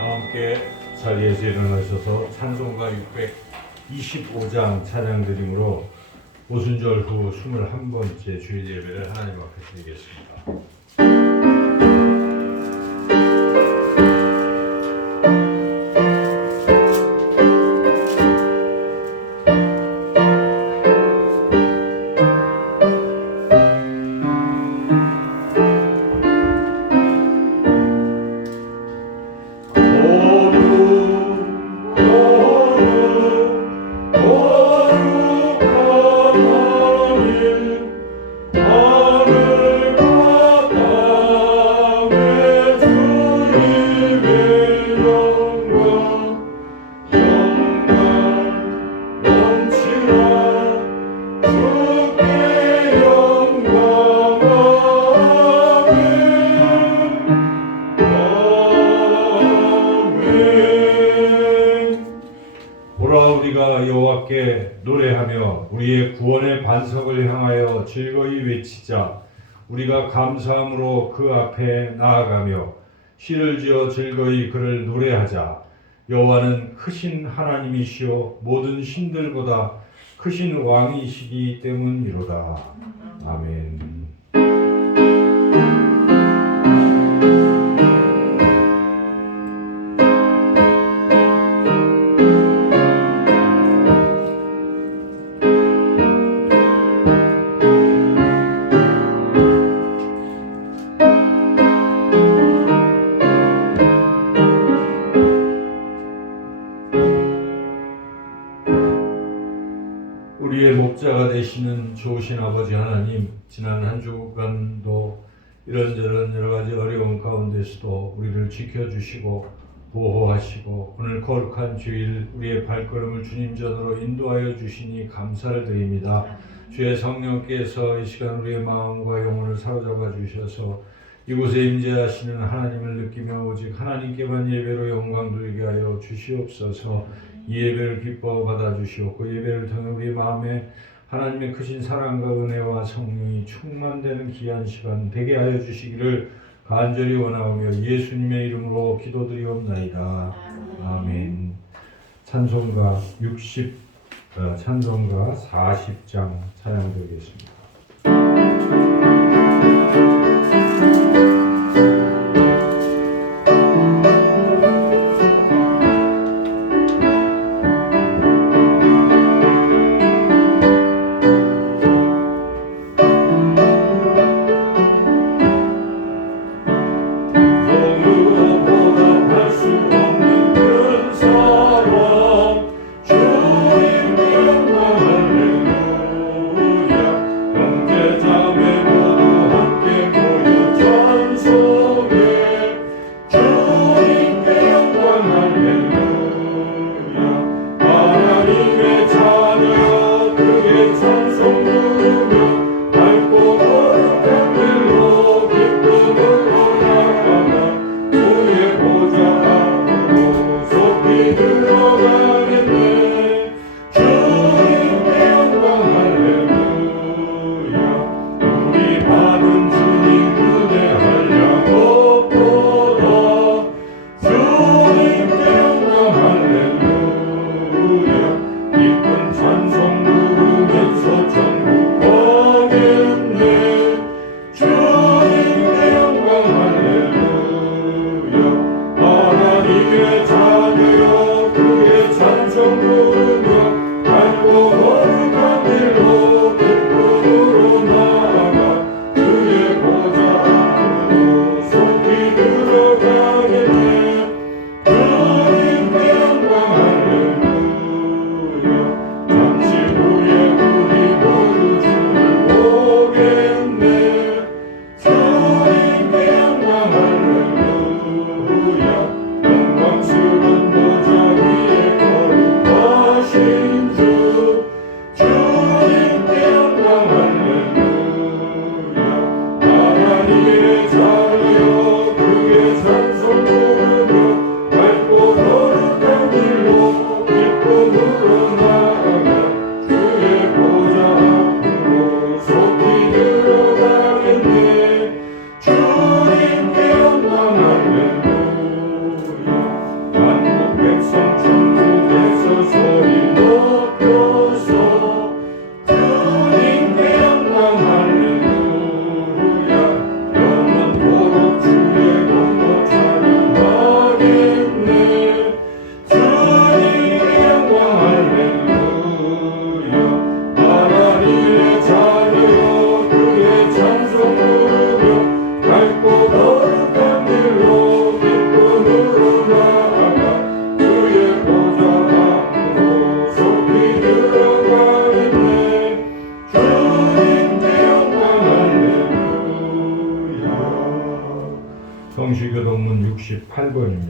함께 자리에서 일어나셔서 찬송가 625장 찬양드림으로 오순절 후 21번째 주일 예배를 하나님 앞에 드리겠습니다. 우리가 여호와께 노래하며 우리의 구원의 반석을 향하여 즐거이 외치자. 우리가 감사함으로 그 앞에 나아가며 시를 지어 즐거이 그를 노래하자. 여호와는 크신 하나님이시요 모든 신들보다 크신 왕이시기 때문이로다. 아멘. 우리의 목자가 되시는 좋으신 아버지 하나님, 지난 한 주간도 이런저런 여러 가지 어려운 가운데서도 우리를 지켜주시고 보호하시고 오늘 거룩한 주일 우리의 발걸음을 주님 전으로 인도하여 주시니 감사를 드립니다. 주의 성령께서 이 시간 우리의 마음과 영혼을 사로잡아 주셔서 이곳에 임재하시는 하나님을 느끼며 오직 하나님께만 예배로 영광 돌리게 하여 주시옵소서. 이 예배를 기뻐 받아주시옵고 예배를 통해 우리 마음에 하나님의 크신 사랑과 은혜와 성령이 충만되는 귀한 시간 되게 하여 주시기를 간절히 원하오며 예수님의 이름으로 기도드리옵나이다. 아멘. 찬송가 40장 찬양드리겠습니다. 영광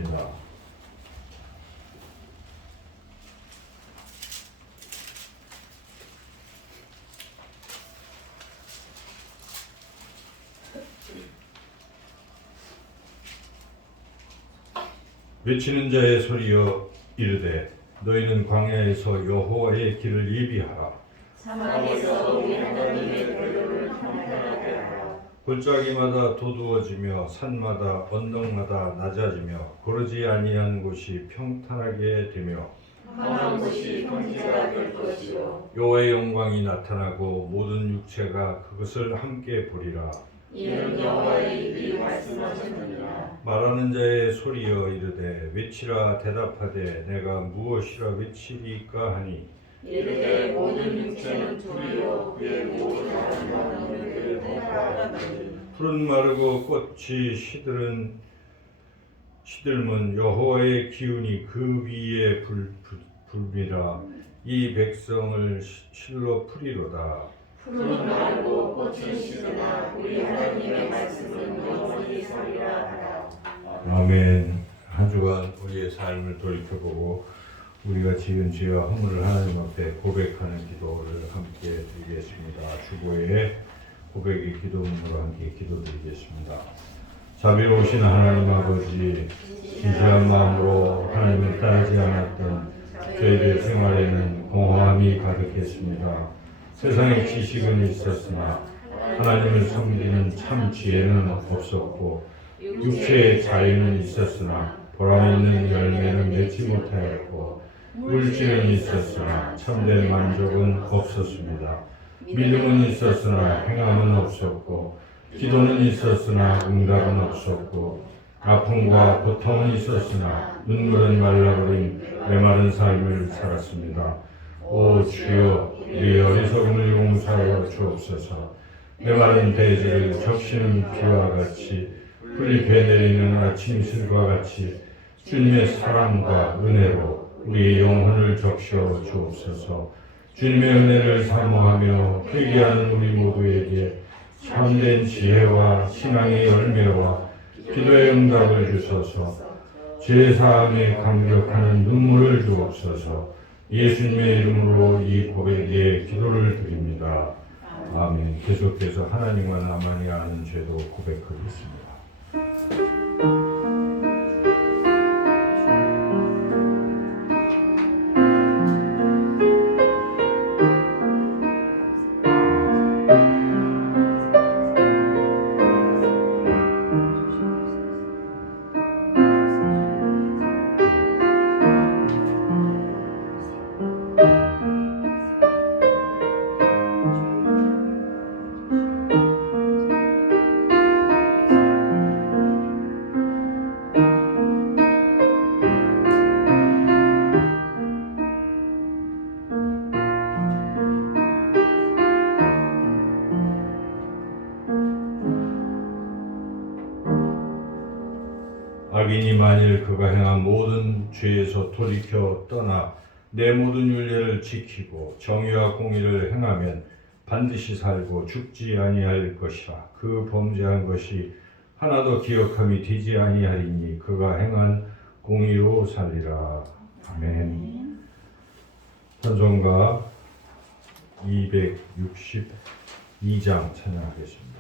드리겠습니다. 외치는 자의 소리여 이르되 너희는 광야에서 여호와의 길을 예비하라. 사막에서 우리 하나님의 도를 평탄하게 하라. 골짜기마다 도두어지며 산마다 언덕마다 낮아지며 고르지 아니한 곳이 평탄하게 되며 험한 곳이 평지가 될 것이요 여호와의 영광이 나타나고 모든 육체가 그것을 함께 보리라. 이는 여호와의 입이 말씀하셨느니라. 말하는 자의 소리여 이르되 외치라 대답하되 내가 무엇이라 외치리까 하니 이르되 모든 육체는 둘이요 그의 모든 사람과 그를 대하라니. 푸른 마르고 꽃이 시들면 여호와의 기운이 그 위에 불미라. 이 백성을 실로 풀이로다. 푸른 마르고 꽃은 시드나 우리 하나님의 말씀은 영원히 서리라 하라. 아멘. 한 주간 우리의 삶을 돌이켜보고 우리가 지은 죄와 허물을 하나님 앞에 고백하는 기도를 함께 드리겠습니다. 주보의 고백의 기도문으로 함께 기도드리겠습니다. 자비로우신 하나님 아버지, 진실한 마음으로 하나님을 따르지 않았던 저희들 생활에는 공허함이 가득했습니다. 세상에 지식은 있었으나 하나님을 섬기는 참 지혜는 없었고 육체의 자유는 있었으나 보람있는 열매는 맺지 못하였고 물질은 있었으나 참된 만족은 없었습니다. 믿음은 있었으나 행함은 없었고 기도는 있었으나 응답은 없었고 아픔과 고통은 있었으나 눈물은 말라버린 메마른 삶을 살았습니다. 오 주여, 우리의 어리석음을 용서하여 주옵소서. 메마른 대지를 적시는 비와 같이 풀잎에 내리는 아침 이슬과 같이 주님의 사랑과 은혜로 우리의 영혼을 적셔 주옵소서. 주님의 은혜를 사모하며 회개하는 우리 모두에게 참된 지혜와 신앙의 열매와 기도의 응답을 주소서. 죄사함에 감격하는 눈물을 주옵소서. 예수님의 이름으로 이 고백에 기도를 드립니다. 아멘. 계속해서 하나님과 나만이 아는 죄도 고백하겠습니다. 악인이 만일 그가 행한 모든 죄에서 돌이켜 떠나 내 모든 율례를 지키고 정의와 공의를 행하면 반드시 살고 죽지 아니할 것이라. 그 범죄한 것이 하나도 기억함이 되지 아니하리니 그가 행한 공의로 살리라. 아멘. 찬송가 262장 찬양하겠습니다.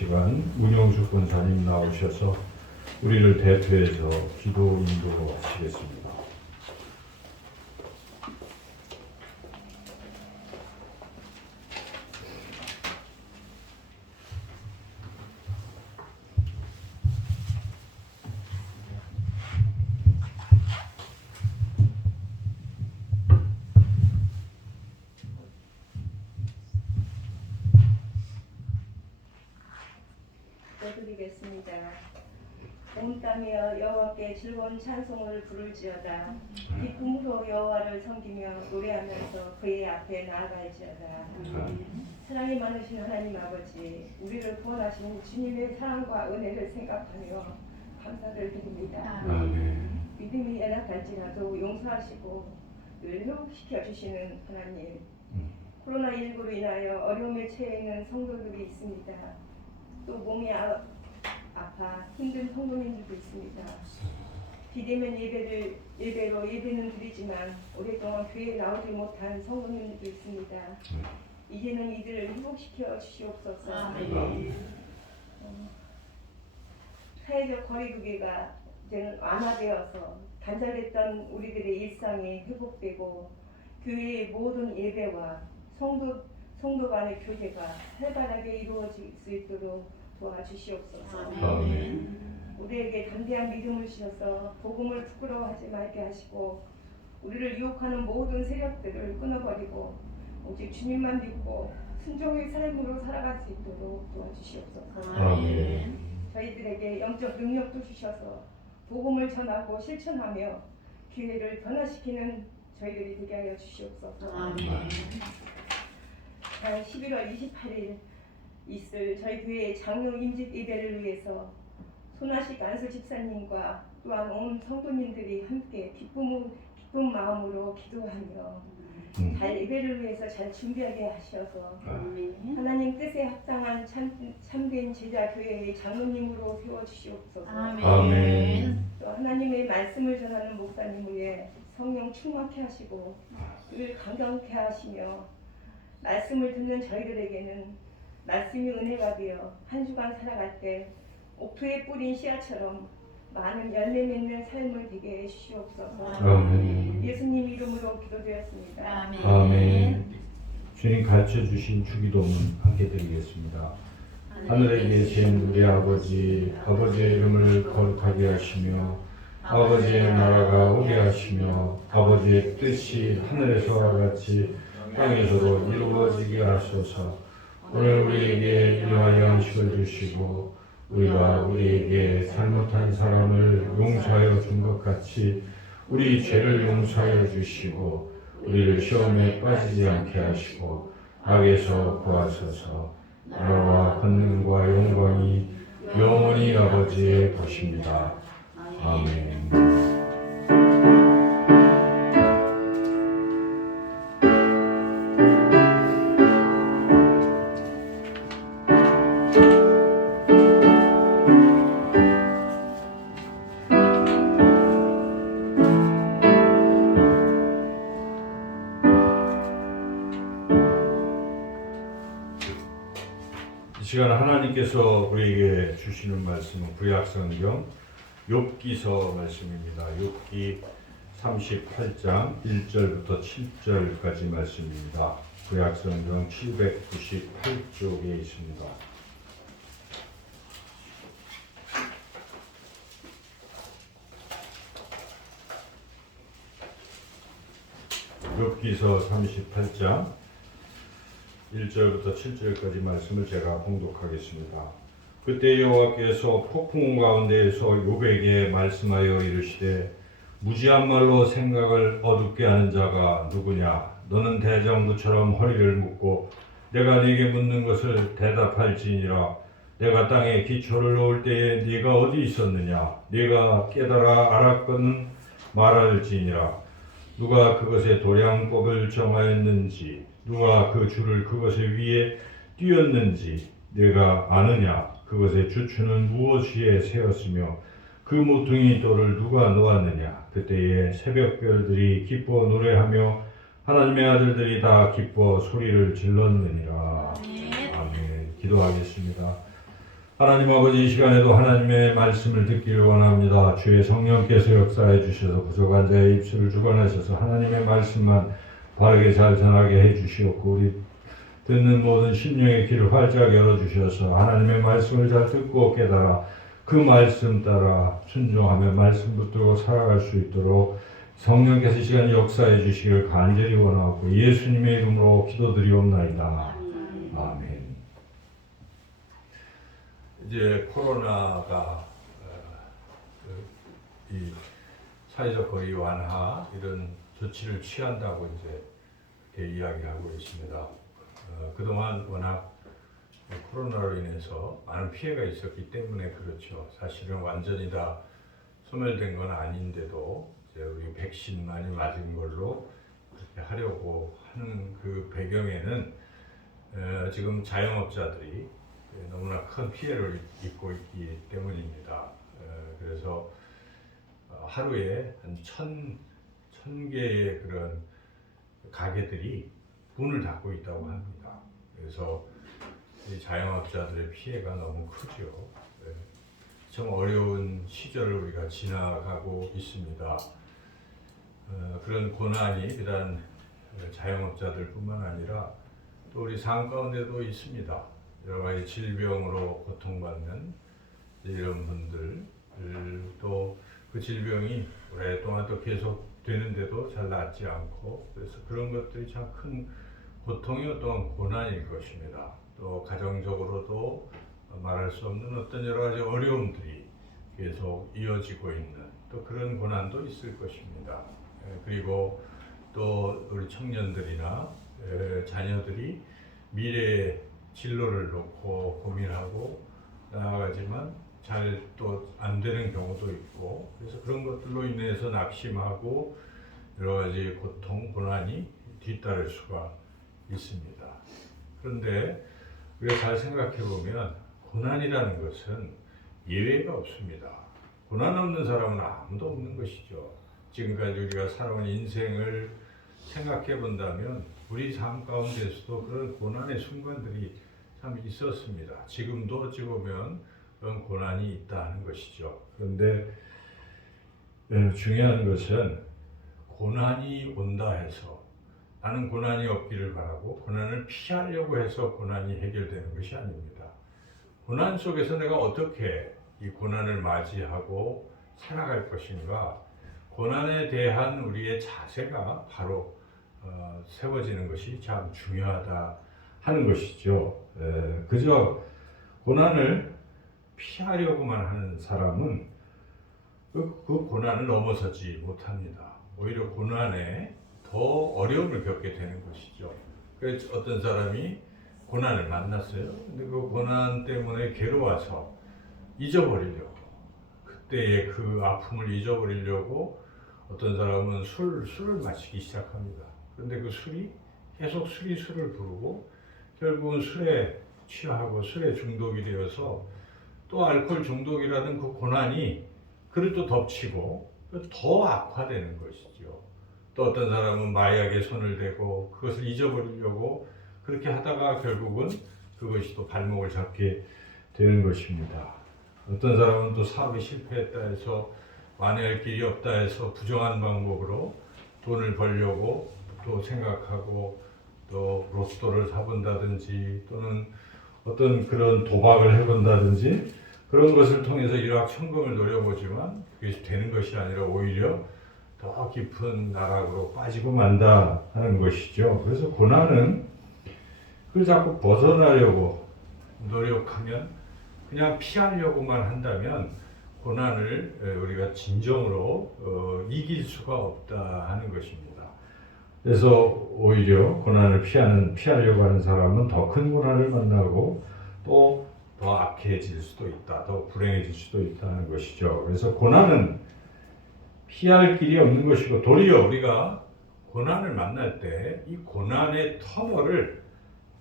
시간 문영숙 권사님 나오셔서 우리를 대표해서 기도 인도로 하시겠습니다. 드리겠습니다. 몸담이여 여호와께 즐거운 찬송을 부를지어다. 기쁨으로 여호와를 섬기며 노래하면서 그의 앞에 나아갈지어다. 사랑이 많으신 하나님 아버지, 우리를 구원하신 주님의 사랑과 은혜를 생각하며 감사를 드립니다. 믿음이 연약할지라도 용서하시고 늘 회복시켜 주시는 하나님, 코로나19로 인하여 어려움에 처해 있는 성도들이 있습니다. 또 몸이 아파 힘든 성도님들도 있습니다. 비대면 예배로 예배는 드리지만 오랫동안 교회에 나오지 못한 성도님들도 있습니다. 이제는 이들을 회복시켜 주시옵소서. 사회적 거리두기가 이제는 완화되어서 단절됐던 우리들의 일상이 회복되고 교회의 모든 예배와 성도 간의 교제가 활발하게 이루어질 수 있도록 도와주시옵소서. 우리에게 담대한 믿음을 주셔서 복음을 부끄러워하지 말게 하시고 우리를 유혹하는 모든 세력들을 끊어버리고 오직 주님만 믿고 순종의 삶으로 살아갈 수 있도록 도와주시옵소서. 저희들에게 영적 능력도 주셔서 복음을 전하고 실천하며 교회를 변화시키는 저희들이 되게 하여 주시옵소서. 11월 28일 있을 저희 교회의 장로 임직 예배를 위해서 손아식 안수 집사님과 또한 온 성도님들이 함께 기쁜 마음으로 기도하며 잘 예배를 위해서 잘 준비하게 하셔서 하나님 뜻에 합당한 참된 제자 교회의 장로님으로 세워주시옵소서. 또 하나님의 말씀을 전하는 목사님 위에 성령 충만케 하시고 늘 강경케 하시며 말씀을 듣는 저희들에게는 말씀이 은혜가 되어 한 주간 살아갈 때 옥토에 뿌린 씨앗처럼 많은 열매 맺는 삶을 되게 해주시옵소서. 예수님 이름으로 기도드렸습니다. 아멘. 주님 가르쳐 주신 주기도문 함께 드리겠습니다. 하늘에 계신 우리 아버지의 이름을 거룩하게 하시며 아버지의 나라가 오게 하시며 아버지의 뜻이 하늘에서와 같이 땅에서도 이루어지게 하소서. 오늘 우리에게 일용할 양식을 주시고 우리가 우리에게 잘못한 사람을 용서하여 준 것 같이 우리 죄를 용서하여 주시고 우리를 시험에 빠지지 않게 하시고 악에서 구하소서. 나라와 권능과 영광이 영원히 아버지의 것입니다. 아멘. 이 시간 하나님께서 우리에게 주시는 말씀은 구약성경 욥기서 말씀입니다. 욥기 38장 1절부터 7절까지 말씀입니다. 구약성경 798쪽에 있습니다. 욥기서 38장 1절부터 7절까지 말씀을 제가 봉독하겠습니다. 그때 여호와께서 폭풍 가운데에서 욥에게 말씀하여 이르시되 무지한 말로 생각을 어둡게 하는 자가 누구냐? 너는 대장부처럼 허리를 묶고 내가 네게 묻는 것을 대답할지니라. 내가 땅에 기초를 놓을 때에 네가 어디 있었느냐? 네가 깨달아 알았거든 말할지니라. 누가 그것의 도량법을 정하였는지 누가 그 줄을 그것의 위에 띄었는지 네가 아느냐? 그것의 주추는 무엇이에 세웠으며 그 모퉁이 돌을 누가 놓았느냐? 그때에 새벽별들이 기뻐 노래하며 하나님의 아들들이 다 기뻐 소리를 질렀느니라. 아멘. 기도하겠습니다. 하나님 아버지, 이 시간에도 하나님의 말씀을 듣기를 원합니다. 주의 성령께서 역사해 주셔서 부족한 자의 입술을 주관하셔서 하나님의 말씀만 바르게 잘 전하게 해 주시옵고, 우리 듣는 모든 심령의 귀를 활짝 열어 주셔서 하나님의 말씀을 잘 듣고 깨달아 그 말씀 따라 순종하며 말씀 붙들고 살아갈 수 있도록 성령께서 이 시간 역사해 주시기를 간절히 원하고 예수님의 이름으로 기도드리옵나이다. 아멘. 이제 코로나가 이 사회적 거리 완화 이런 조치를 취한다고 이제 이렇게 이야기하고 있습니다. 그동안 워낙 코로나로 인해서 많은 피해가 있었기 때문에 그렇죠. 사실은 완전히 다 소멸된 건 아닌데도 이제 우리 백신 많이 맞은 걸로 그렇게 하려고 하는 그 배경에는 지금 자영업자들이 너무나 큰 피해를 입고 있기 때문입니다. 그래서 하루에 한 1,000개의 그런 가게들이 문을 닫고 있다고 합니다. 그래서 이 자영업자들의 피해가 너무 크죠. 참 어려운 시절을 우리가 지나가고 있습니다. 그런 고난이 비단 자영업자들뿐만 아니라 또 우리 삶 가운데도 있습니다. 여러 가지 질병으로 고통받는 이런 분들, 또 그 질병이 오랫동안 또 계속 되는데도 잘 낫지 않고, 그래서 그런 것들이 참 큰 고통이 또한 고난일 것입니다. 또 가정적으로도 말할 수 없는 어떤 여러 가지 어려움들이 계속 이어지고 있는 또 그런 고난도 있을 것입니다. 그리고 또 우리 청년들이나 자녀들이 미래의 진로를 놓고 고민하고 나아가지만 잘 또 안 되는 경우도 있고, 그래서 그런 것들로 인해서 낙심하고 여러 가지 고통, 고난이 뒤따를 수가 있습니다. 그런데 우리가 잘 생각해 보면 고난이라는 것은 예외가 없습니다. 고난 없는 사람은 아무도 없는 것이죠. 지금까지 우리가 살아온 인생을 생각해 본다면 우리 삶 가운데서도 그런 고난의 순간들이 참 있었습니다. 지금도 어찌 보면 그런 고난이 있다는 것이죠. 그런데 중요한 것은 고난이 온다 해서 나는 고난이 없기를 바라고 고난을 피하려고 해서 고난이 해결되는 것이 아닙니다. 고난 속에서 내가 어떻게 이 고난을 맞이하고 살아갈 것인가, 고난에 대한 우리의 자세가 바로 세워지는 것이 참 중요하다 하는 것이죠. 그저 고난을 피하려고만 하는 사람은 그 고난을 넘어서지 못합니다. 오히려 고난에 더 어려움을 겪게 되는 것이죠. 그래서 어떤 사람이 고난을 만났어요. 근데 그 고난 때문에 괴로워서 잊어버리려고, 그때의 그 아픔을 잊어버리려고 어떤 사람은 술을 마시기 시작합니다. 그런데 그 술이 계속 술을 부르고 결국은 술에 취하고 술에 중독이 되어서 또 알코올 중독이라는 그 고난이 그를 또 덮치고 더 악화되는 것이죠. 또 어떤 사람은 마약에 손을 대고 그것을 잊어버리려고 그렇게 하다가 결국은 그것이 또 발목을 잡게 되는 것입니다. 어떤 사람은 또 사업이 실패했다 해서 만회할 길이 없다 해서 부정한 방법으로 돈을 벌려고 또 생각하고 또 로또를 사본다든지 또는 어떤 그런 도박을 해본다든지 그런 것을 통해서 일확천금을 노려보지만 그것이 되는 것이 아니라 오히려 더 깊은 나락으로 빠지고 만다 하는 것이죠. 그래서 고난은 그걸 자꾸 벗어나려고 노력하면, 그냥 피하려고만 한다면 고난을 우리가 진정으로 이길 수가 없다 하는 것입니다. 그래서 오히려 고난을 피하려고 하는 사람은 더 큰 고난을 만나고 또 더 악해질 수도 있다, 더 불행해질 수도 있다는 것이죠. 그래서 고난은 피할 길이 없는 것이고, 도리어 우리가 고난을 만날 때 이 고난의 터널을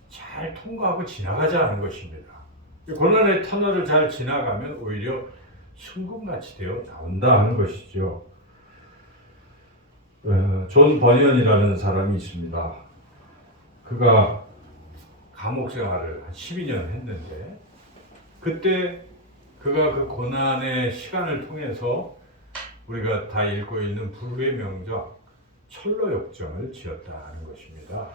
잘 통과하고 지나가자 하는 것입니다. 이 고난의 터널을 잘 지나가면 오히려 순금같이 되어 나온다 하는 것이죠. 존 버니언이라는 사람이 있습니다. 그가 감옥 생활을 한 12년 했는데 그때 그가 그 고난의 시간을 통해서 우리가 다 읽고 있는 불후의 명작 철로역정을 지었다는 것입니다.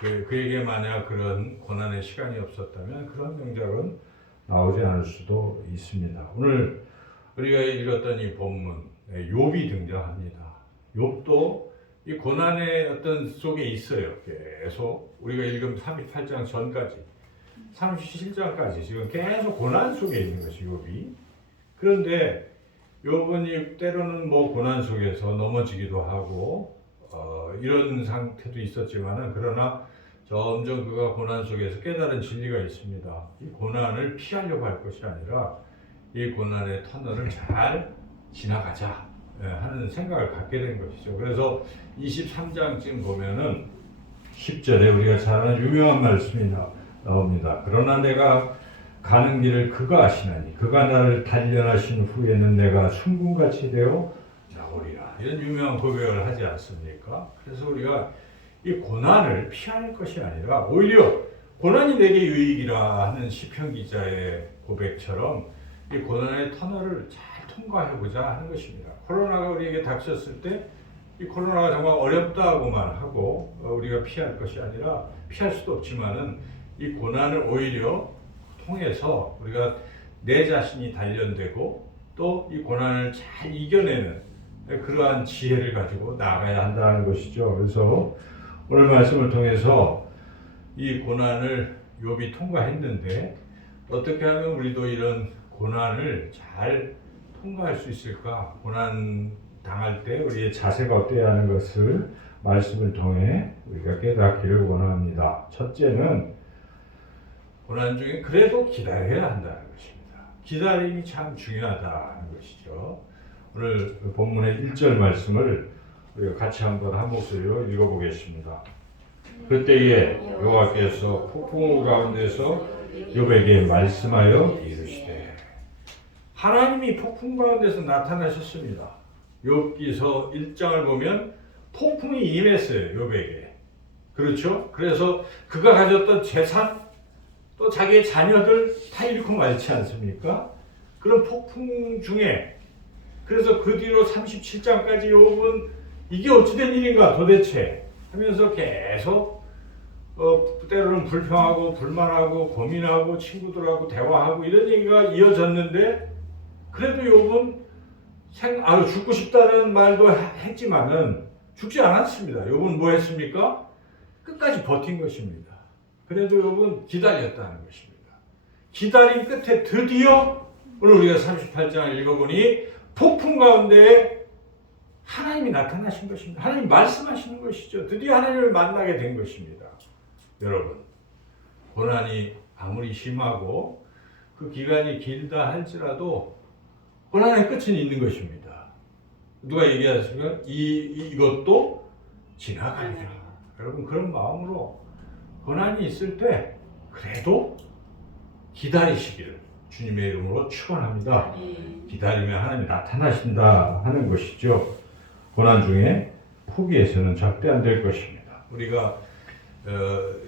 그에게 만약 그런 고난의 시간이 없었다면 그런 명작은 나오지 않을 수도 있습니다. 오늘 우리가 읽었던 이 본문 욥이 등장합니다. 욥도 이 고난의 어떤 속에 있어요. 계속 우리가 읽은 38장 전까지 37장까지 지금 계속 고난 속에 있는 것이 욥이. 그런데 욥은 때로는 뭐 고난 속에서 넘어지기도 하고 이런 상태도 있었지만은 그러나 점점 그가 고난 속에서 깨달은 진리가 있습니다. 이 고난을 피하려고 할 것이 아니라 이 고난의 터널을 잘 지나가자 하는 생각을 갖게 된 것이죠. 그래서 23장쯤 보면은 10절에 우리가 잘 아는 유명한 말씀이 나옵니다. 그러나 내가 가는 길을 그가 아시나니 그가 나를 단련하신 후에는 내가 순금같이 되어 나오리라. 이런 유명한 고백을 하지 않습니까? 그래서 우리가 이 고난을 피할 것이 아니라 오히려 고난이 내게 유익이라 하는 시편 기자의 고백처럼 이 고난의 터널을 잘 통과해보자 하는 것입니다. 코로나가 우리에게 닥쳤을 때 이 코로나가 정말 어렵다고만 하고 우리가 피할 것이 아니라 피할 수도 없지만은 이 고난을 오히려 통해서 우리가 내 자신이 단련되고 또 이 고난을 잘 이겨내는 그러한 지혜를 가지고 나아가야 한다는 것이죠. 그래서 오늘 말씀을 통해서 이 고난을 욥이 통과했는데 어떻게 하면 우리도 이런 고난을 잘 통과할 수 있을까? 고난 당할 때 우리의 자세가 어때야 하는 것을 말씀을 통해 우리가 깨닫기를 원합니다. 첫째는 고난 중에 그래도 기다려야 한다는 것입니다. 기다림이 참 중요하다는 것이죠. 오늘 본문의 1절 말씀을 우리가 같이 한번 한 목소리로 읽어보겠습니다. 그때에 여호와께서 폭풍우 가운데서 욥에게 말씀하여 이르시되 하나님이 폭풍 가운데서 나타나셨습니다. 욥기서 1장을 보면 폭풍이 임했어요. 욥에게. 그렇죠? 그래서 그가 가졌던 재산 또 자기의 자녀들 다 잃고 말지 않습니까? 그런 폭풍 중에 그래서 그 뒤로 37장까지 욥은 이게 어찌된 일인가 도대체 하면서 계속 때로는 불평하고 불만하고 고민하고 친구들하고 대화하고 이런 얘기가 이어졌는데 그래도 욥은 죽고 싶다는 말도 했지만은 죽지 않았습니다. 욥은 뭐 했습니까? 끝까지 버틴 것입니다. 그래도 욥은 기다렸다는 것입니다. 기다림 끝에 드디어 오늘 우리가 38장을 읽어보니 폭풍 가운데 하나님이 나타나신 것입니다. 하나님이 말씀하시는 것이죠. 드디어 하나님을 만나게 된 것입니다. 여러분, 고난이 아무리 심하고 그 기간이 길다 할지라도 고난의 끝은 있는 것입니다. 누가 얘기하셨습니까? 이것도 지나가리라. 여러분 그런 마음으로 고난이 있을 때 그래도 기다리시기를 주님의 이름으로 축원합니다. 기다리면 하나님이 나타나신다 하는 것이죠. 고난 중에 포기해서는 절대 안 될 것입니다. 우리가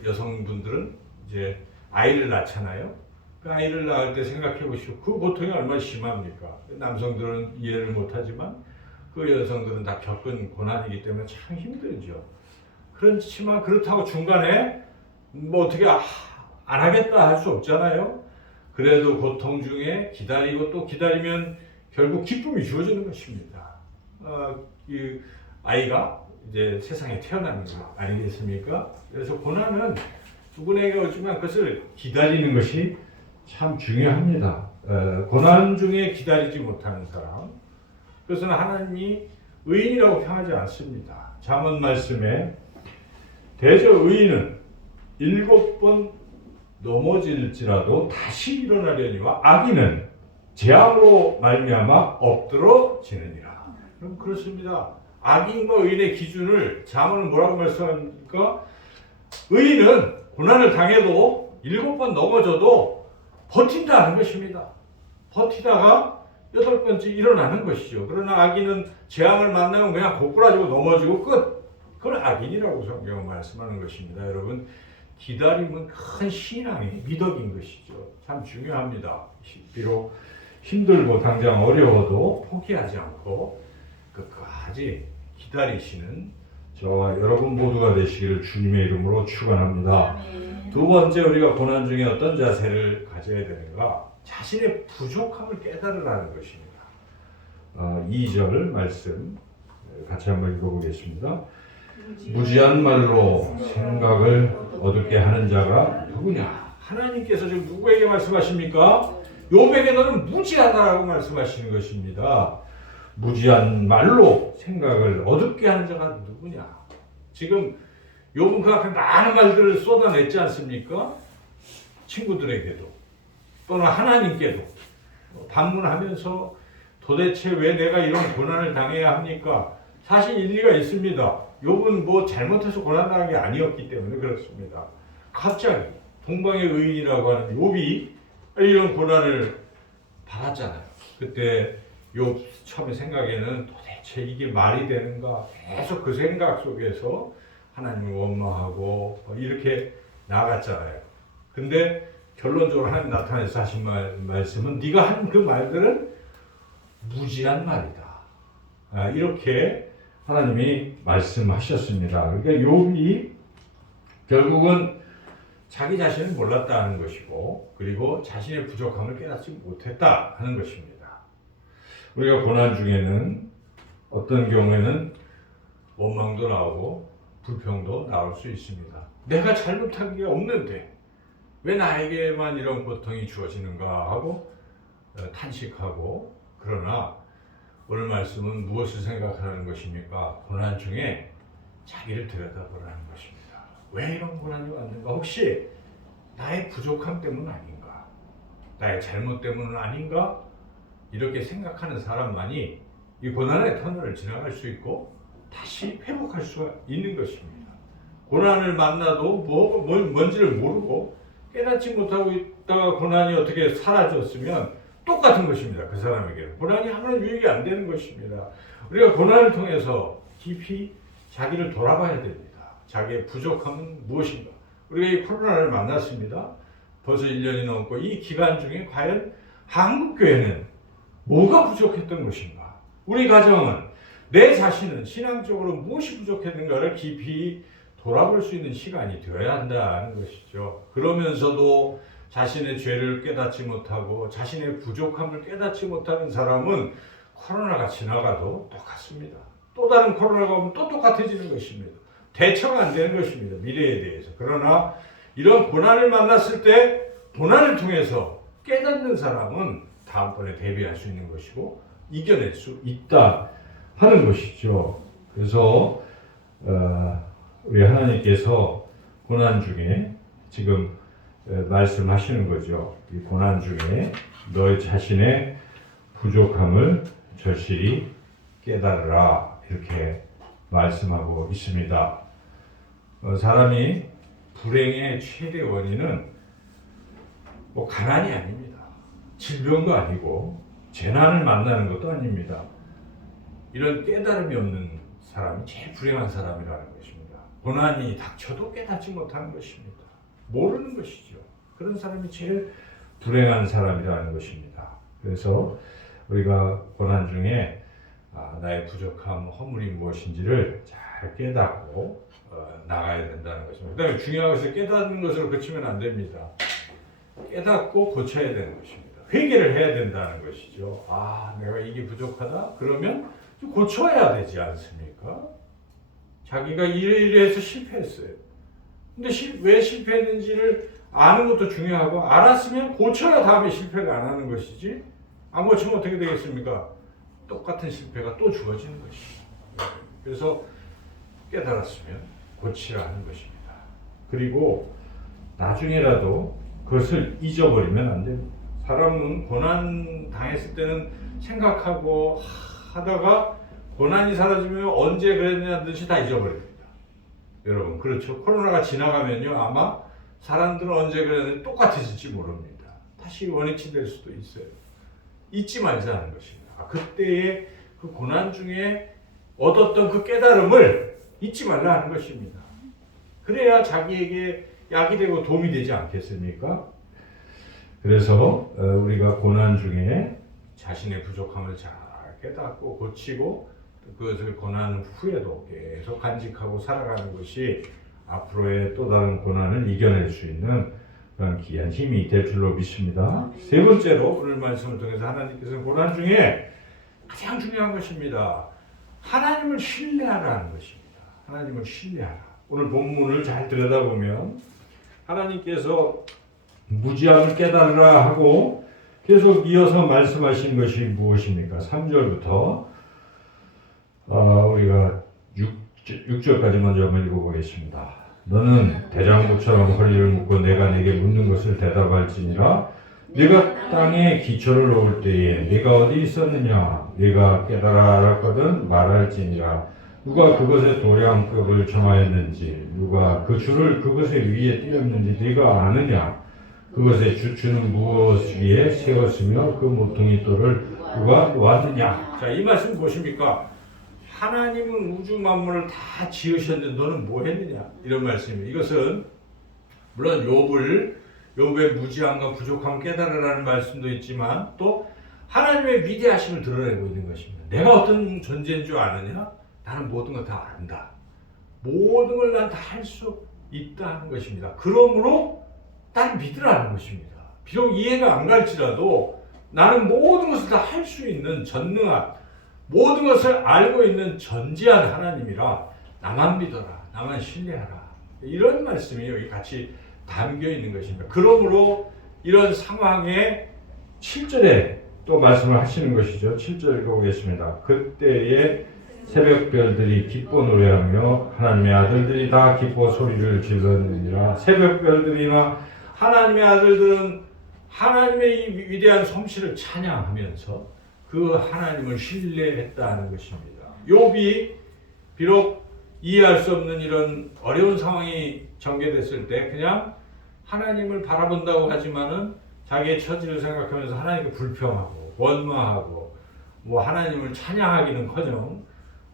여성분들은 이제 아이를 낳잖아요. 그 아이를 낳을 때 생각해 보시오. 그 고통이 얼마나 심합니까? 남성들은 이해를 못하지만 그 여성들은 다 겪은 고난이기 때문에 참 힘들죠. 그렇지만 그렇다고 중간에 뭐 어떻게 안 하겠다 할 수 없잖아요. 그래도 고통 중에 기다리고 또 기다리면 결국 기쁨이 주어지는 것입니다. 이 아이가 이제 세상에 태어나는 거 아니겠습니까? 그래서 고난은 누구에게 오지만 그것을 기다리는 것이 참 중요합니다. 고난 중에 기다리지 못하는 사람, 그것은 하나님이 의인이라고 평하지 않습니다. 잠언 말씀에 대저 의인은 7번 넘어질지라도 다시 일어나려니와 악인은 재앙으로 말미암아 엎드러지느니라. 그럼 그렇습니다. 악인과 의인의 기준을 잠언은 뭐라고 말씀합니까? 의인은 고난을 당해도 7번 넘어져도 버틴다는 것입니다. 버티다가 8번째 일어나는 것이죠. 그러나 악인은 재앙을 만나면 그냥 고꾸라지고 넘어지고 끝. 그건 악인이라고 성경은 말씀하는 것입니다. 여러분, 기다림은 큰 신앙의 미덕인 것이죠. 참 중요합니다. 비록 힘들고 당장 어려워도 포기하지 않고 끝까지 기다리시는 저와 여러분 모두가 되시기를 주님의 이름으로 축원합니다. 두 번째, 우리가 고난 중에 어떤 자세를 가져야 되는가? 자신의 부족함을 깨달으라는 것입니다. 2절 말씀 같이 한번 읽어보겠습니다. 무지한 말로 생각을 어둡게 하는 자가 누구냐? 하나님께서 지금 누구에게 말씀하십니까? 욥에게 너는 무지하다라고 말씀하시는 것입니다. 무지한 말로 생각을 어둡게 하는 자가 누구냐? 지금 욥은 그 앞에 많은 말들을 쏟아냈지 않습니까? 친구들에게도 또는 하나님께도 반문하면서 도대체 왜 내가 이런 고난을 당해야 합니까? 사실 일리가 있습니다. 욥은 뭐 잘못해서 고난당한 게 아니었기 때문에 그렇습니다. 갑자기 동방의 의인이라고 하는 욥이 이런 고난을 받았잖아요. 그때 욥 처음에 생각에는 도대체 이게 말이 되는가? 계속 그 생각 속에서 하나님을 원망하고 이렇게 나아갔잖아요. 근데 결론적으로 하나님 나타나서 하신 말씀은 네가 한 그 말들은 무지한 말이다. 이렇게 하나님이 말씀하셨습니다. 그러니까 욥이 결국은 자기 자신을 몰랐다는 것이고, 그리고 자신의 부족함을 깨닫지 못했다 하는 것입니다. 우리가 고난 중에는 어떤 경우에는 원망도 나오고 불평도 나올 수 있습니다. 내가 잘못한 게 없는데 왜 나에게만 이런 고통이 주어지는가 하고 탄식하고, 그러나 오늘 말씀은 무엇을 생각하는 것입니까? 고난 중에 자기를 들여다보라는 것입니다. 왜 이런 고난이 왔는가? 혹시 나의 부족함 때문 아닌가? 나의 잘못 때문은 아닌가? 이렇게 생각하는 사람만이 이 고난의 터널을 지나갈 수 있고 다시 회복할 수가 있는 것입니다. 고난을 만나도 뭔지를 모르고 깨닫지 못하고 있다가 고난이 어떻게 사라졌으면 똑같은 것입니다. 그 사람에게는 고난이 아무런 유익이 안 되는 것입니다. 우리가 고난을 통해서 깊이 자기를 돌아봐야 됩니다. 자기의 부족함은 무엇인가? 우리가 이 코로나를 만났습니다. 벌써 1년이 넘고 이 기간 중에 과연 한국교회는 뭐가 부족했던 것인가? 우리 가정은, 내 자신은 신앙적으로 무엇이 부족했는가를 깊이 돌아볼 수 있는 시간이 되어야 한다는 것이죠. 그러면서도 자신의 죄를 깨닫지 못하고 자신의 부족함을 깨닫지 못하는 사람은 코로나가 지나가도 똑같습니다. 또 다른 코로나가 오면 또 똑같아지는 것입니다. 대처가 안 되는 것입니다. 미래에 대해서. 그러나 이런 고난을 만났을 때 고난을 통해서 깨닫는 사람은 다음번에 대비할 수 있는 것이고 이겨낼 수 있다 하는 것이죠. 그래서 우리 하나님께서 고난 중에 지금 말씀하시는 거죠. 이 고난 중에 너희 자신의 부족함을 절실히 깨달으라, 이렇게 말씀하고 있습니다. 사람이 불행의 최대 원인은 뭐 가난이 아닙니다. 질병도 아니고 재난을 만나는 것도 아닙니다. 이런 깨달음이 없는 사람이 제일 불행한 사람이라는 것입니다. 고난이 닥쳐도 깨닫지 못하는 것입니다. 모르는 것이죠. 그런 사람이 제일 불행한 사람이라는 것입니다. 그래서 우리가 고난 중에 나의 부족함, 허물이 무엇인지를 잘 깨닫고 나가야 된다는 것입니다. 그다음에 중요한 것은 깨닫는 것으로 그치면 안 됩니다. 깨닫고 고쳐야 되는 것입니다. 회개를 해야 된다는 것이죠. 내가 이게 부족하다? 그러면 좀 고쳐야 되지 않습니까? 자기가 이래서 실패했어요. 근데 왜 실패했는지를 아는 것도 중요하고, 알았으면 고쳐야 다음에 실패를 안 하는 것이지, 안 고치면 어떻게 되겠습니까? 똑같은 실패가 또 주어지는 것이죠. 그래서 깨달았으면 고치라는 것입니다. 그리고 나중에라도 그것을 잊어버리면 안 됩니다. 사람은 고난 당했을 때는 생각하고 하다가 고난이 사라지면 언제 그랬냐는 듯이 다 잊어버립니다. 여러분, 그렇죠? 코로나가 지나가면요, 아마 사람들은 언제 그랬는지 똑같아질지 모릅니다. 다시 원위치 될 수도 있어요. 잊지 말자는 것입니다. 그때의 그 고난 중에 얻었던 그 깨달음을 잊지 말라는 것입니다. 그래야 자기에게 약이 되고 도움이 되지 않겠습니까? 그래서 우리가 고난 중에 자신의 부족함을 잘 깨닫고 고치고 그것을 고난 후에도 계속 간직하고 살아가는 것이 앞으로의 또 다른 고난을 이겨낼 수 있는 그런 귀한 힘이 될 줄로 믿습니다. 세 번째로 오늘 말씀을 통해서 하나님께서는 고난 중에 가장 중요한 것입니다. 하나님을 신뢰하라는 것입니다. 하나님을 신뢰하라. 오늘 본문을 잘 들여다보면 하나님께서 무지함을 깨달으라 하고 계속 이어서 말씀하신 것이 무엇입니까? 3절부터 우리가 6절까지 먼저 한번 읽어보겠습니다. 너는 대장부처럼 허리를 묶고 내가 내게 묻는 것을 대답할지니라. 네가 땅에 기초를 놓을 때에 네가 어디 있었느냐? 네가 깨달아 알았거든 말할지니라. 누가 그것의 도량급을 정하였는지 누가 그 줄을 그것의 위에 띄었는지 네가 아느냐? 그것의 주추는 무엇 위에 세웠으며 그 모퉁이 돌을 누가 놓았느냐? 자, 이 말씀 보십니까? 하나님은 우주 만물을 다 지으셨는데 너는 뭐 했느냐? 이런 말씀입니다. 이것은 물론 욥의 무지함과 부족함 깨달으라는 말씀도 있지만 또 하나님의 위대하심을 드러내고 있는 것입니다. 내가 어떤 존재인 줄 아느냐? 나는 모든 걸 다 안다. 모든 걸 난 다 할 수 있다 하는 것입니다. 그러므로 난 믿으라는 것입니다. 비록 이해가 안 갈지라도 나는 모든 것을 다 할 수 있는 전능한 모든 것을 알고 있는 전지한 하나님이라 나만 믿어라. 나만 신뢰하라. 이런 말씀이 여기 같이 담겨 있는 것입니다. 그러므로 이런 상황에 7절에 또 말씀을 하시는 것이죠. 7절 읽어보겠습니다. 그때에 새벽별들이 기뻐 노래하며 하나님의 아들들이 다 기뻐 소리를 질렀느니라. 새벽별들이나 하나님의 아들들은 하나님의 이 위대한 솜씨를 찬양하면서 그 하나님을 신뢰했다는 것입니다. 욥이 비록 이해할 수 없는 이런 어려운 상황이 전개됐을 때 그냥 하나님을 바라본다고 하지만은 자기의 처지를 생각하면서 하나님께 불평하고 원망하고 뭐 하나님을 찬양하기는커녕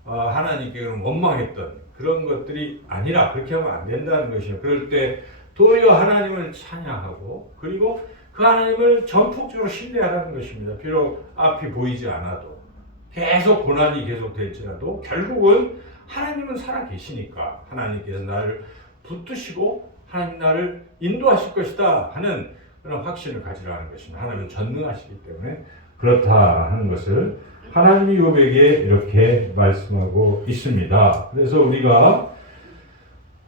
하나님께 원망했던 그런 것들이 아니라 그렇게 하면 안 된다는 것이에요. 그럴 때 도리어 하나님을 찬양하고 그리고 그 하나님을 전폭적으로 신뢰하라는 것입니다. 비록 앞이 보이지 않아도 계속 고난이 계속될지라도 결국은 하나님은 살아계시니까 하나님께서 나를 붙드시고 하나님 나를 인도하실 것이다 하는 그런 확신을 가지라는 것입니다. 하나님은 전능하시기 때문에 그렇다 하는 것을 하나님이 욥에게 이렇게 말씀하고 있습니다. 그래서 우리가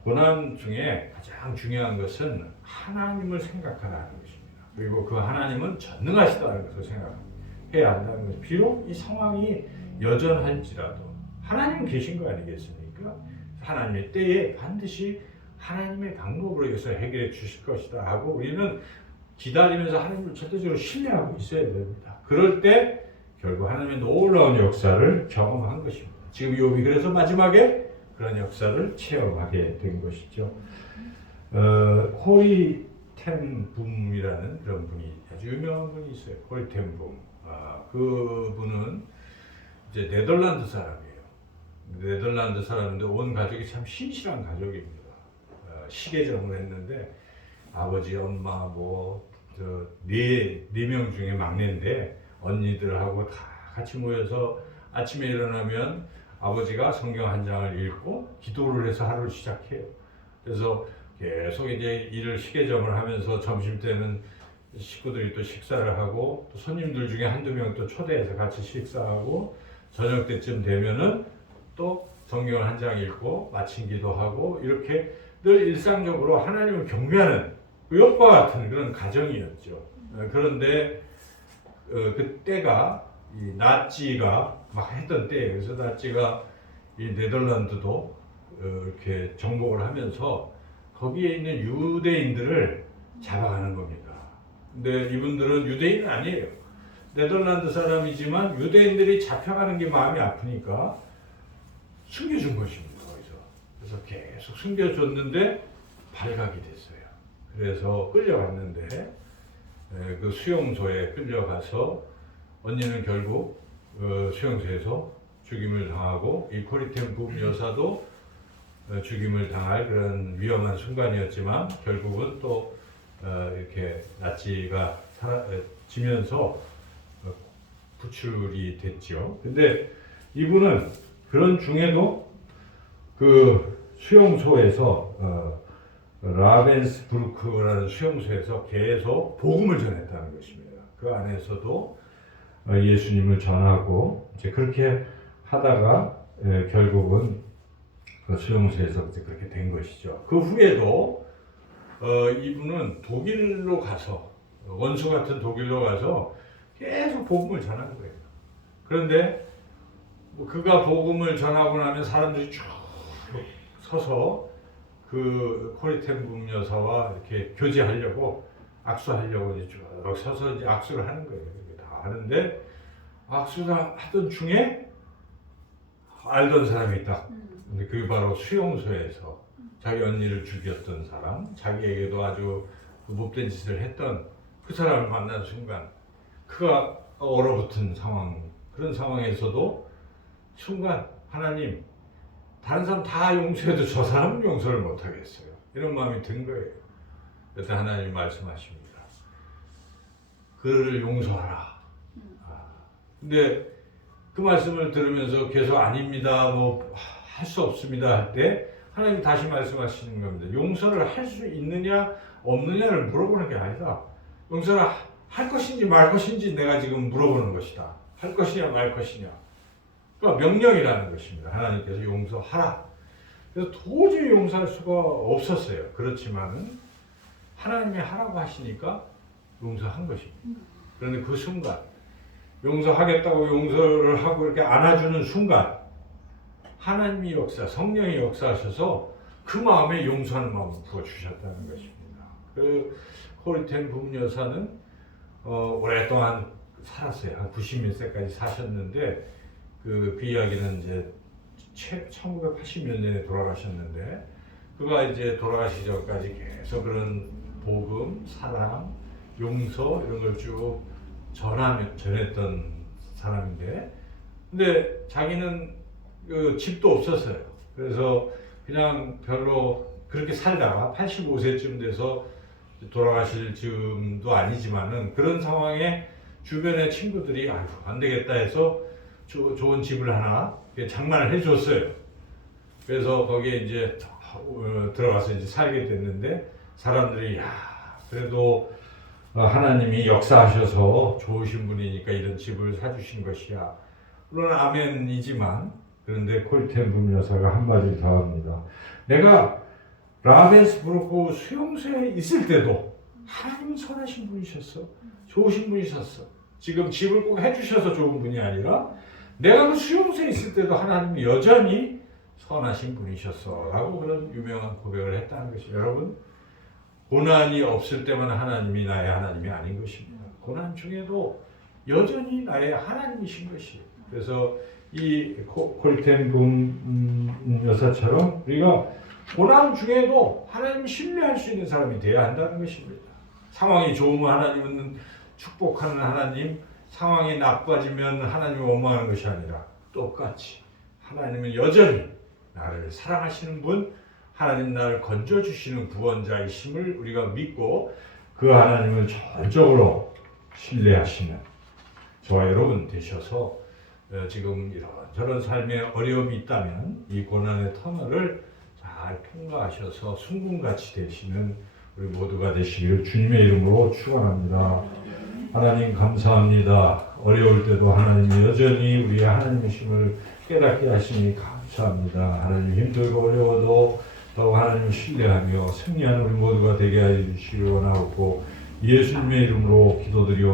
고난 중에 가장 중요한 것은 하나님을 생각하라는 것입니다. 그리고 그 하나님은 전능하시다는 것을 생각해야 한다는 것입니다. 비록 이 상황이 여전할지라도 하나님은 계신 거 아니겠습니까? 하나님의 때에 반드시 하나님의 방법으로 해서 해결해 주실 것이다 하고 우리는 기다리면서 하나님을 절대적으로 신뢰하고 있어야 됩니다. 그럴 때 결국 하나님의 놀라운 역사를 경험한 것입니다. 지금 욥이 그래서 마지막에 그런 역사를 체험하게 된 것이죠. 코리 텐 붐이라는 그런 분이 아주 유명한 분이 있어요. 코리 텐 붐. 그 분은 이제 네덜란드 사람이에요. 네덜란드 사람인데 온 가족이 참 신실한 가족입니다. 시계점을 했는데 아버지, 엄마, 네 명 중에 막내인데 언니들하고 다 같이 모여서 아침에 일어나면 아버지가 성경 한 장을 읽고 기도를 해서 하루를 시작해요. 그래서 계속 이제 일을 시계점을 하면서 점심 때는 식구들이 또 식사를 하고 또 손님들 중에 한두 명 또 초대해서 같이 식사하고 저녁 때쯤 되면은 또 성경을 한 장 읽고 마친 기도하고 이렇게 늘 일상적으로 하나님을 경배하는 욥과 같은 그런 가정이었죠. 그런데 그때가 이 나치가 막 했던 때예요. 그래서 나치가 이 네덜란드도 이렇게 정복을 하면서 거기에 있는 유대인들을 잡아가는 겁니다. 근데 이분들은 유대인은 아니에요. 네덜란드 사람이지만 유대인들이 잡혀가는 게 마음이 아프니까 숨겨준 것입니다. 거기서. 그래서 계속 숨겨줬는데 발각이 됐어요. 그래서 끌려갔는데 그 수용소에 끌려가서 언니는 결국 수용소에서 죽임을 당하고 이 코리 텐 붐 여사도 죽임을 당할 그런 위험한 순간이었지만 결국은 또 이렇게 나치가 지면서 구출이 됐죠. 근데 이분은 그런 중에도 그 수용소에서 라벤스부르크라는 수용소에서 계속 복음을 전했다는 것입니다. 그 안에서도 예수님을 전하고 이제 그렇게 하다가 결국은 그 수용소에서 이제 그렇게 된 것이죠. 그 후에도 이분은 독일로 가서 원수 같은 독일로 가서 계속 복음을 전한 거예요. 그런데 그가 복음을 전하고 나면 사람들이 쭉 서서 그 코리텐붐 여사와 이렇게 교제하려고 악수하려고 이제 쭉 서서 이제 악수를 하는 거예요. 다 하는데 악수를 하던 중에 알던 사람이 있다. 근데 그게 바로 수용소에서 자기 언니를 죽였던 사람, 자기에게도 아주 못된 짓을 했던 그 사람을 만난 순간 그가 얼어붙은 상황, 그런 상황에서도 순간 하나님 다른 사람 다 용서해도 저 사람은 용서를 못하겠어요. 이런 마음이 든 거예요. 그때 하나님이 말씀하십니다. 그를 용서하라. 근데 그 말씀을 들으면서 계속 아닙니다, 뭐 할 수 없습니다 할 때 하나님이 다시 말씀하시는 겁니다. 용서를 할 수 있느냐 없느냐를 물어보는 게 아니라 용서를 할 것인지 말 것인지 내가 지금 물어보는 것이다. 할 것이냐 말 것이냐. 그러니까 명령이라는 것입니다. 하나님께서 용서하라. 그래서 도저히 용서할 수가 없었어요. 그렇지만은 하나님이 하라고 하시니까 용서한 것입니다. 그런데 그 순간 용서하겠다고 용서를 하고 이렇게 안아주는 순간 하나님이 성령이 역사하셔서 그 마음에 용서하는 마음을 부어주셨다는 것입니다. 그 코리텐붐 여사는 오랫동안 살았어요. 한 90몇 세까지 사셨는데 그 이야기는 이제 1980몇 년에 돌아가셨는데 그가 이제 돌아가시기 전까지 계속 그런 복음, 사랑, 용서 이런 걸 쭉 전했던 사람인데 근데 자기는 그 집도 없었어요. 그래서 그냥 별로 그렇게 살다가 85세쯤 돼서 돌아가실 즈음도 아니지만은 그런 상황에 주변의 친구들이 아이고 안 되겠다 해서 좋은 집을 하나 장만을 해줬어요. 그래서 거기에 이제 들어가서 이제 살게 됐는데 사람들이 야 그래도 하나님이 역사하셔서 좋으신 분이니까 이런 집을 사주신 것이야. 물론 아멘이지만 그런데 코리텐붐 여사가 한마디 더 합니다. 내가 라벤스부르크 수용소에 있을 때도 하나님은 선하신 분이셨어. 좋으신 분이셨어. 지금 집을 꼭 해주셔서 좋은 분이 아니라 내가 그 수용소에 있을 때도 하나님이 여전히 선하신 분이셨어 라고 그런 유명한 고백을 했다는 것이죠. 여러분 고난이 없을 때만 하나님이 나의 하나님이 아닌 것입니다. 고난 중에도 여전히 나의 하나님이신 것이에요. 그래서 이 코리텐붐 여사처럼 우리가 고난 중에도 하나님을 신뢰할 수 있는 사람이 되어야 한다는 것입니다. 상황이 좋으면 하나님은 축복하는 하나님, 상황이 나빠지면 하나님을 원망하는 것이 아니라 똑같이 하나님은 여전히 나를 사랑하시는 분, 하나님 나를 건져주시는 구원자이심을 우리가 믿고 그 하나님을 전적으로 신뢰하시는 저와 여러분 되셔서 지금 이런저런 삶에 어려움이 있다면 이 고난의 터널을 잘 통과하셔서 순금같이 되시는 우리 모두가 되시기를 주님의 이름으로 축원합니다. 하나님 감사합니다. 어려울 때도 하나님이 여전히 우리의 하나님이심을 깨닫게 하시니 감사합니다. 하나님 힘들고 어려워도 더욱 하나님을 신뢰하며 승리하는 우리 모두가 되게 해 주시기 원하고 예수님의 이름으로 기도드리옵나이다.